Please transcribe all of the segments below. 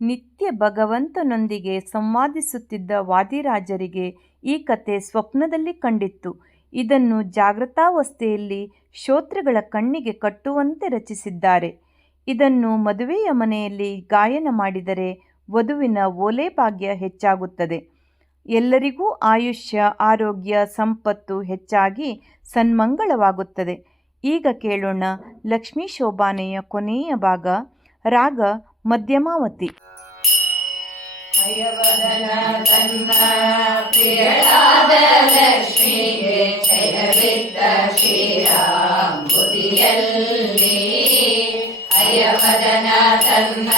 ನಿತ್ಯ ಭಗವಂತನೊಂದಿಗೆ ಸಂವಾದಿಸುತ್ತಿದ್ದ ವಾದಿರಾಜರಿಗೆ ಈ ಕತೆ ಸ್ವಪ್ನದಲ್ಲಿ ಕಂಡಿತ್ತು. ಇದನ್ನು ಜಾಗೃತಾವಸ್ಥೆಯಲ್ಲಿ ಶ್ರೋತೃಗಳ ಕಣ್ಣಿಗೆ ಕಟ್ಟುವಂತೆ ರಚಿಸಿದ್ದಾರೆ. ಇದನ್ನು ಮದುವೆಯ ಮನೆಯಲ್ಲಿ ಗಾಯನ ಮಾಡಿದರೆ ವಧುವಿನ ಓಲೆ ಭಾಗ್ಯ ಹೆಚ್ಚಾಗುತ್ತದೆ. ಎಲ್ಲರಿಗೂ ಆಯುಷ್ಯ, ಆರೋಗ್ಯ, ಸಂಪತ್ತು ಹೆಚ್ಚಾಗಿ ಸನ್ಮಂಗಳವಾಗುತ್ತದೆ. ಈಗ ಕೇಳೋಣ ಲಕ್ಷ್ಮೀ ಶೋಭಾನೆಯ ಕೊನೆಯ ಭಾಗ, ರಾಗ ಮಧ್ಯಮಾವತಿ. ಹಯವದನ ತನ್ನ ಪ್ರಿಯಳಾದ ಲಕ್ಷ್ಮಿಗೆ ಜಯವಿದ್ದ ಶ್ರೀರಾಂಬುದಿಯಲ್ಲಿ ಹಯವದನ ತನ್ನ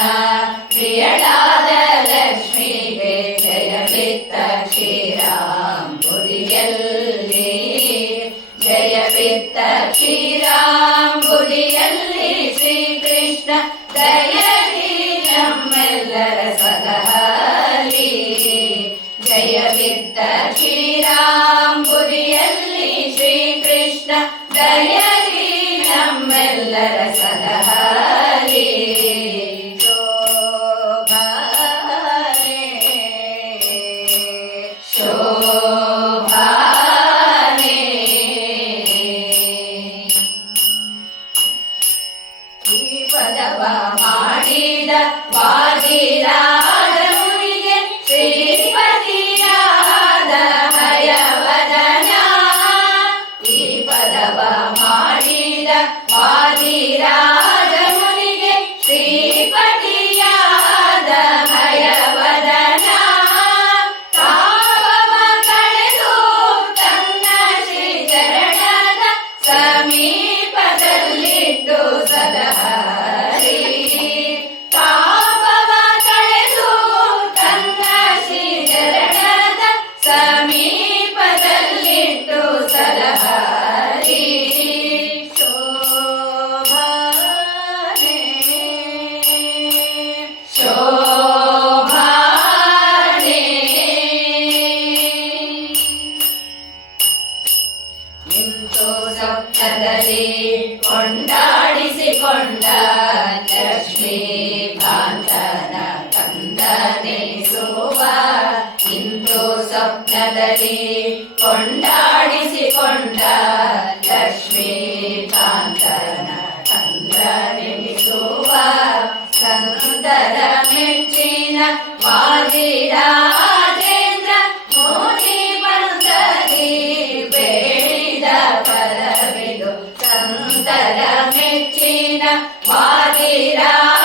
ಪ್ರಿಯಳಾದ ಲಕ್ಷ್ಮಿಗೆ ಜಯವಿದ್ದ ಶ್ರೀರಾಂಬುದಿಯಲ್ಲಿ ಜಯವಿದ್ದ ಶ್ರೀರಾಂಬುದಿಯಲ್ಲಿ ಶ್ರೀಕೃಷ್ಣ ದಯದಿ ಶ್ರೀಕೃಷ್ಣ ದಯದಿ ನಮ್ಮೆಲ್ಲರ ಸದಹಲಿ ಕಂದನೆಸುವ ಸಂತರ ಮೆಚ್ಚಿನ ವಾದಿರಾಜೇಂದ್ರ ಮೋದಿ ಬಂದದಿ ಬೇಡಿದ ಪರವಿದು ಸಂತರ ಮೆಚ್ಚಿನ ವಾದಿರಾಜೇಂದ್ರ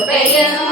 பெயனும்